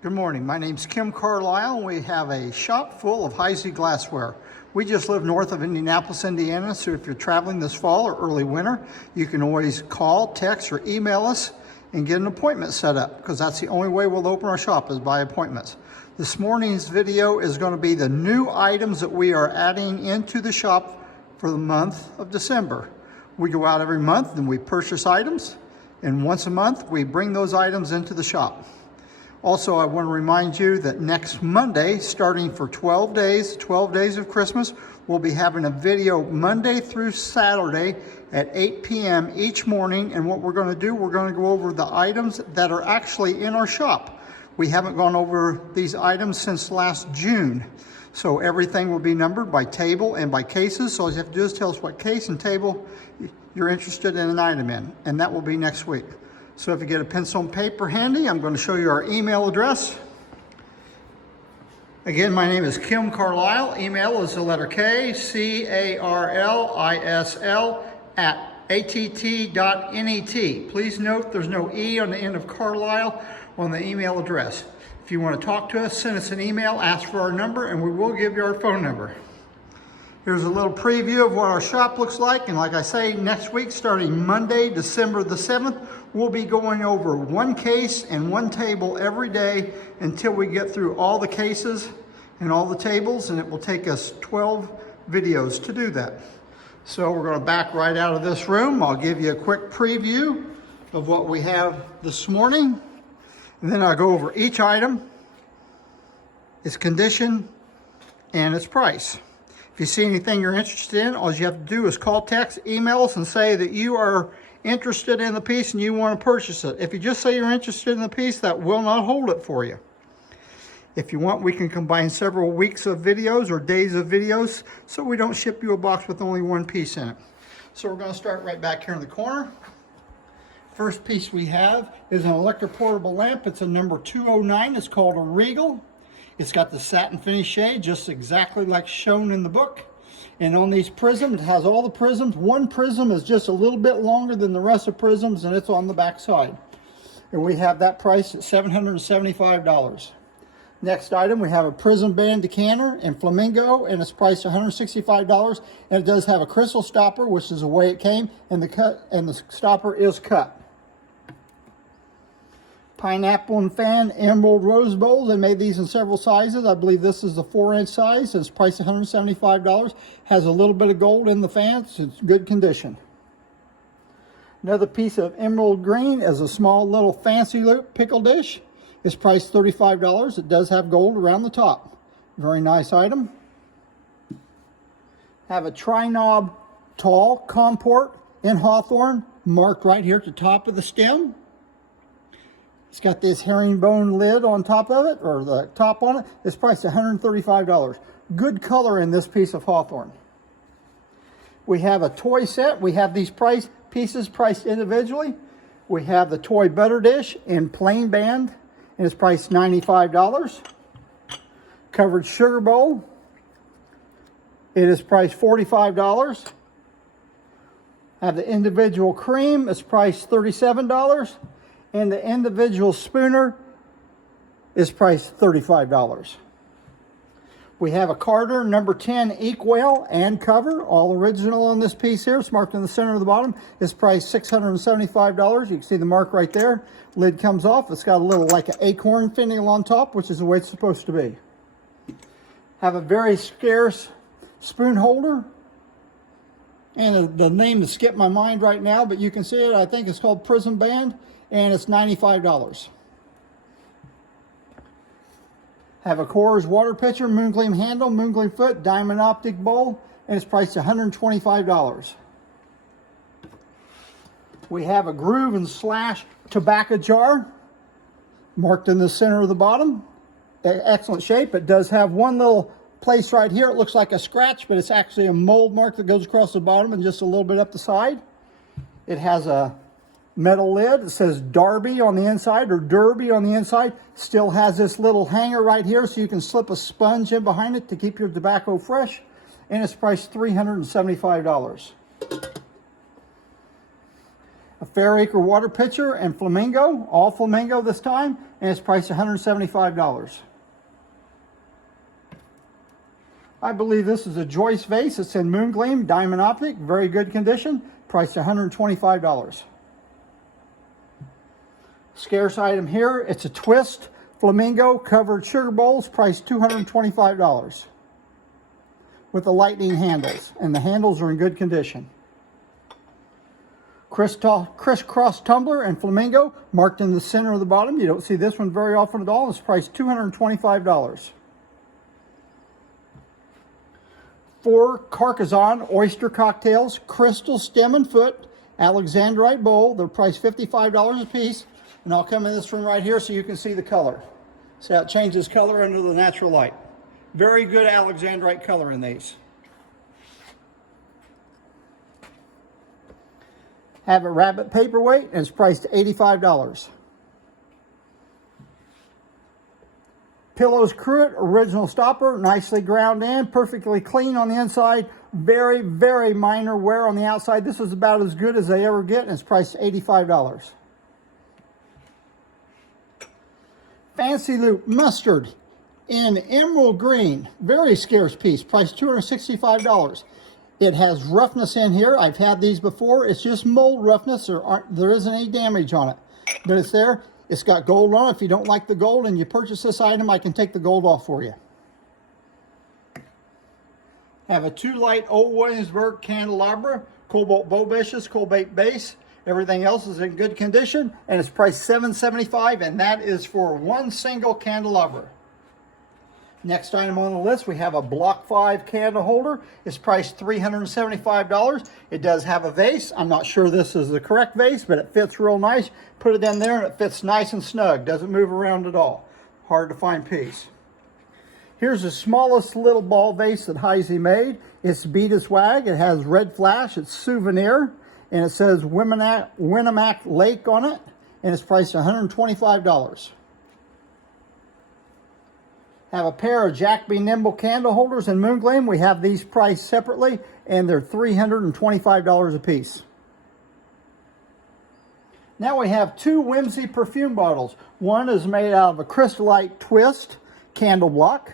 Good morning. My name's Kim Carlisle. We have a shop full of Heisey glassware. We just live north of Indianapolis, Indiana, so if you're traveling this fall or early winter, you can always call, text, or email us and get an appointment set up, because that's the only way we'll open our shop is by appointments. This morning's video is going to be the new items that we are adding into the shop for the month of December. We go out every month and we purchase items, and once a month we bring those items into the shop. Also, I want to remind you that next Monday, starting for 12 days of Christmas, we'll be having a video Monday through Saturday at 8 p.m. each morning. And what we're going to do, we're going to go over the items that are actually in our shop. We haven't gone over these items since last June. So everything will be numbered by table and by cases. So all you have to do is tell us what case and table you're interested in an item in. And that will be next week. So if you get a pencil and paper handy, I'm going to show you our email address. Again, my name is Kim Carlisle. Email is the letter K, C-A-R-L-I-S-L @att.net. Please note there's no E on the end of Carlisle on the email address. If you want to talk to us, send us an email, ask for our number, and we will give you our phone number. Here's a little preview of what our shop looks like. And like I say, next week, starting Monday, December the 7th, we'll be going over one case and one table every day until we get through all the cases and all the tables. And it will take us 12 videos to do that. So we're going to back right out of this room. I'll give you a quick preview of what we have this morning. And then I'll go over each item, its condition, and its price. If you see anything you're interested in, all you have to do is call, text, email us, and say that you are interested in the piece and you want to purchase it. If you just say you're interested in the piece, that will not hold it for you. If you want, we can combine several weeks of videos or days of videos so we don't ship you a box with only one piece in it. So we're going to start right back here in the corner. First piece we have is an electric portable lamp. It's a number 209. It's called a Regal. It's got the satin finish shade, just exactly like shown in the book. And on these prisms, it has all the prisms. One prism is just a little bit longer than the rest of prisms, and it's on the back side. And we have that priced at $775. Next item, we have a prism band decanter in Flamingo, and it's priced $165. And it does have a crystal stopper, which is the way it came, and the stopper is cut. Pineapple and Fan Emerald Rose Bowl. They made these in several sizes. I believe this is the 4-inch size. It's priced $175. Has a little bit of gold in the fans. It's good condition. Another piece of emerald green is a small little fancy loop pickle dish. It's priced $35. It does have gold around the top. Very nice item. Have a tri-knob tall comport in hawthorn, marked right here at the top of the stem. It's got this herringbone lid on top of it, or the top on it. It's priced $135. Good color in this piece of hawthorn. We have a toy set. We have these pieces priced individually. We have the toy butter dish in plain band, and it's priced $95. Covered sugar bowl. It is priced $45. Have the individual cream. It's priced $37. And the individual spooner is priced $35. We have a Carter number 10 Equal and cover, all original on this piece here. It's marked in the center of the bottom. It's priced $675. You can see the mark right there. Lid comes off. It's got a little like an acorn finial on top, which is the way it's supposed to be. Have a very scarce spoon holder. And the name has skipped my mind right now, but you can see it. I think it's called Prism Band. And it's $95. Have a Coors water pitcher, moongleam handle, moongleam foot, diamond optic bowl, and it's priced $125. We have a groove and slash tobacco jar, marked in the center of the bottom. Excellent shape. It does have one little place right here. It looks like a scratch, but it's actually a mold mark that goes across the bottom and just a little bit up the side. It has a metal lid. It says Darby on the inside, or Derby on the inside. Still has this little hanger right here so you can slip a sponge in behind it to keep your tobacco fresh. And it's priced $375. A Fairacre water pitcher and Flamingo, all Flamingo this time, and it's priced $175. I believe this is a Joyce vase. It's in Moon Gleam, Diamond Optic, very good condition, priced $125. Scarce item here, it's a twist Flamingo covered sugar bowls, priced $225 with the lightning handles, and the handles are in good condition. Crisscross tumbler and Flamingo, marked in the center of the bottom. You don't see this one very often at all. It's priced $225. 4 Carcassonne oyster cocktails, crystal stem and foot, Alexandrite bowl. They're priced $55 a piece. And I'll come in this room right here so you can see the color. See how it changes color under the natural light. Very good Alexandrite color in these. Have a rabbit paperweight, and it's priced $85. Pillows Cruet, original stopper, nicely ground in, perfectly clean on the inside, very, very minor wear on the outside. This is about as good as they ever get, and it's priced $85. Fancy Loop Mustard in emerald green, very scarce piece, priced $265. It has roughness in here. I've had these before. It's just mold roughness. There isn't any damage on it, but it's there. It's got gold on it. If you don't like the gold and you purchase this item, I can take the gold off for you. Have a 2-light Old Williamsburg candelabra, cobalt bow bushes, cobalt base. Everything else is in good condition, and it's priced $775, and that is for one single candelabra. Next item on the list, we have a Block 5 candle holder. It's priced $375. It does have a vase. I'm not sure this is the correct vase, but it fits real nice. Put it in there and it fits nice and snug. Doesn't move around at all. Hard to find piece. Here's the smallest little ball vase that Heisey made. It's beaded wag. It has red flash. It's souvenir. And it says Winnemac Lake on it. And it's priced $125. Have a pair of Jack B. Nimble candle holders in Moon Gleam. We have these priced separately, and they're $325 a piece. Now we have 2 Whimsy perfume bottles. One is made out of a crystallite twist candle block,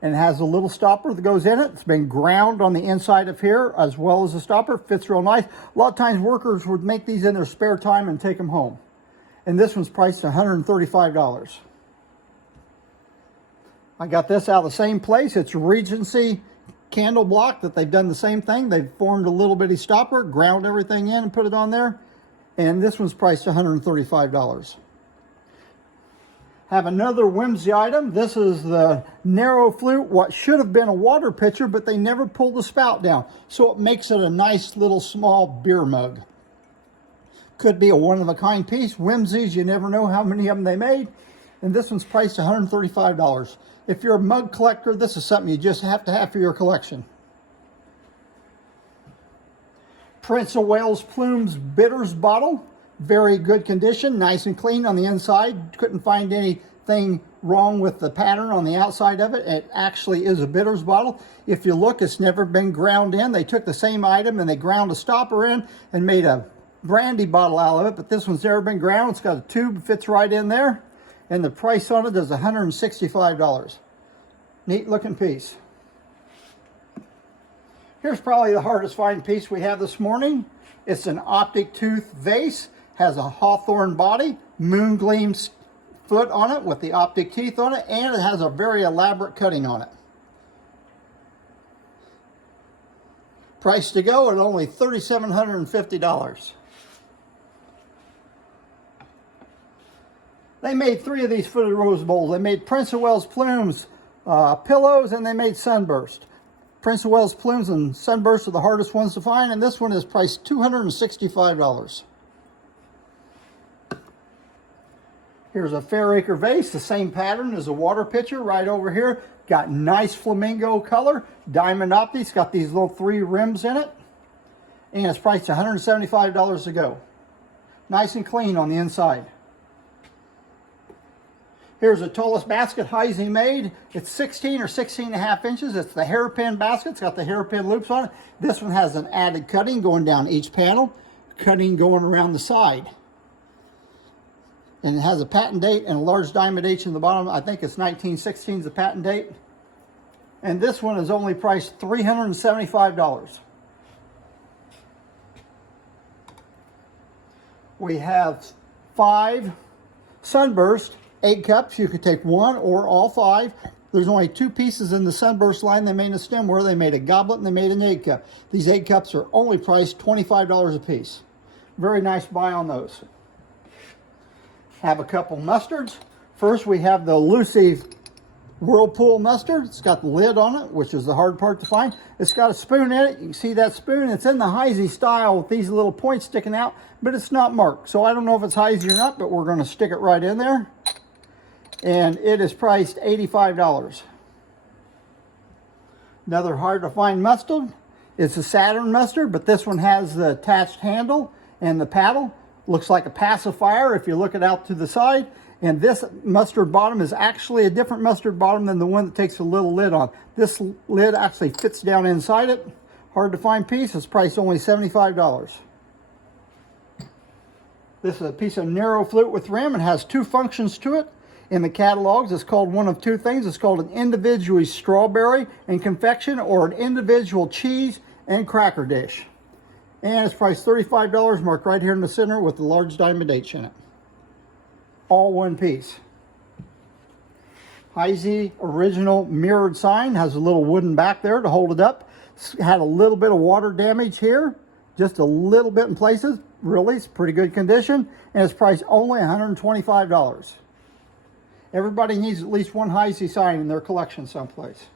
and it has a little stopper that goes in it. It's been ground on the inside of here, as well as the stopper. Fits real nice. A lot of times workers would make these in their spare time and take them home. And this one's priced $135. I got this out of the same place. It's Regency candle block that they've done the same thing. They've formed a little bitty stopper, ground everything in and put it on there. And this one's priced $135. Have another Whimsy item. This is the narrow flute, what should have been a water pitcher, but they never pulled the spout down. So it makes it a nice little small beer mug. Could be a one-of-a-kind piece. Whimsies, you never know how many of them they made. And this one's priced $135. If you're a mug collector, this is something you just have to have for your collection. Prince of Wales Plumes Bitters bottle. Very good condition, nice and clean on the inside. Couldn't find anything wrong with the pattern on the outside of it. It actually is a bitters bottle. If you look, it's never been ground in. They took the same item and they ground a stopper in and made a brandy bottle out of it, but this one's never been ground. It's got a tube, fits right in there. And the price on it is $165. Neat looking piece. Here's probably the hardest find piece we have this morning. It's an Optic tooth vase. Has a hawthorn body, moon gleam foot on it with the Optic teeth on it, and it has a very elaborate cutting on it. Price to go at only $3,750. They made 3 of these footed rose bowls. They made Prince of Wales Plumes pillows, and they made Sunburst. Prince of Wales Plumes and Sunburst are the hardest ones to find, and this one is priced $265. Here's a Fairacre vase, the same pattern as a water pitcher right over here. Got nice flamingo color, diamond optics, got these little 3 rims in it, and it's priced $175 to go. Nice and clean on the inside. Here's the tallest basket Heisey made. It's 16 or 16.5 inches. It's the hairpin basket. It's got the hairpin loops on it. This one has an added cutting going down each panel. cutting going around the side. And it has a patent date and a large diamond H in the bottom. I think it's 1916 is the patent date. And this one is only priced $375. We have 5 Sunburst egg cups. You could take one or all 5. There's only 2 pieces in the Sunburst line. They made a stemware, they made a goblet, and they made an egg cup. These egg cups are only priced $25 a piece. Very nice buy on those. Have a couple mustards. First, we have the elusive Whirlpool mustard. It's got the lid on it, which is the hard part to find. It's got a spoon in it. You can see that spoon. It's in the Heisey style with these little points sticking out, but it's not marked. So I don't know if it's Heisey or not, but we're going to stick it right in there. And it is priced $85. Another hard to find mustard. It's a Saturn Muster, but this one has the attached handle and the paddle. Looks like a pacifier if you look it out to the side. And this mustard bottom is actually a different mustard bottom than the one that takes a little lid on. This lid actually fits down inside it. Hard to find piece. It's priced only $75. This is a piece of narrow flute with rim. It has 2 functions to it. In the catalogs, it's called one of 2 things. It's called an individual strawberry and confection, or an individual cheese and cracker dish. And it's priced $35, marked right here in the center with the large diamond H in it. All one piece. Heisey original mirrored sign, has a little wooden back there to hold it up. It's had a little bit of water damage here, just a little bit in places. Really, it's pretty good condition, and it's priced only $125. Everybody needs at least one Heisey sign in their collection someplace.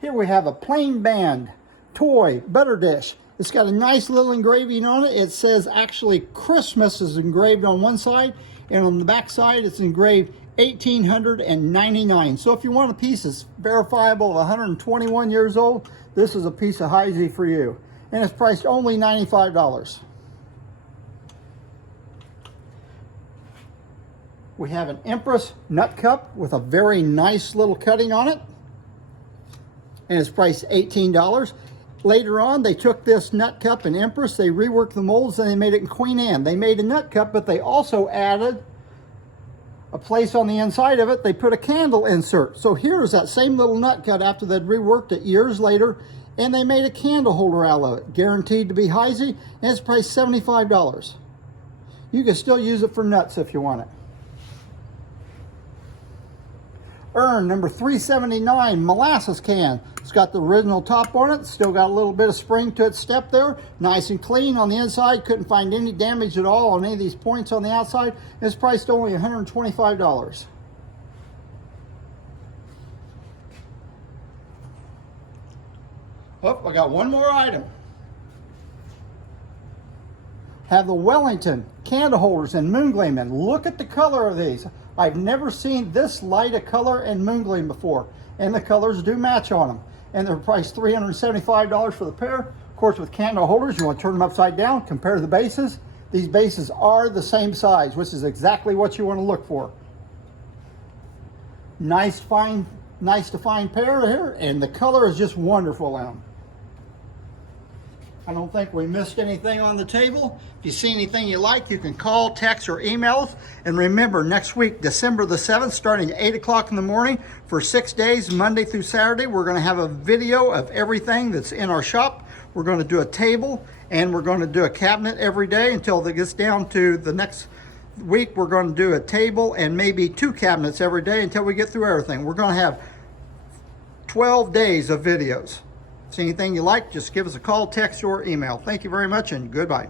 Here we have a plain band toy butter dish. It's got a nice little engraving on it. It says actually Christmas is engraved on one side, and on the back side it's engraved 1899. So if you want a piece that's verifiable of 121 years old, this is a piece of Heisey for you. And it's priced only $95. We have an Empress Nut Cup with a very nice little cutting on it, and it's priced $18. Later on, they took this nut cup in Empress, they reworked the molds, and they made it in Queen Anne. They made a nut cup, but they also added a place on the inside of it. They put a candle insert. So here's that same little nut cut after they'd reworked it years later, and they made a candle holder out of it. Guaranteed to be Heisey, and it's priced $75. You can still use it for nuts if you want it. Urn number 379, molasses can. It's got the original top on it. Still got a little bit of spring to its step there. Nice and clean on the inside. Couldn't find any damage at all on any of these points on the outside. It's priced only $125. Oh, I got one more item. Have the Wellington candle holders and moon gleam in. Look at the color of these. I've never seen this light a color in moon gleam before, and the colors do match on them. And they're priced $375 for the pair. Of course, with candle holders, you want to turn them upside down, compare the bases. These bases are the same size, which is exactly what you want to look for. Nice to find pair here, and the color is just wonderful in them. I don't think we missed anything on the table. If you see anything you like, you can call, text, or email us. And remember, next week, December the 7th, starting at 8 o'clock in the morning, for 6 days, Monday through Saturday, we're going to have a video of everything that's in our shop. We're going to do a table, and we're going to do a cabinet every day until it gets down to the next week. We're going to do a table and maybe 2 cabinets every day until we get through everything. We're going to have 12 days of videos. See anything you like, just give us a call, text, or email. Thank you very much, and goodbye.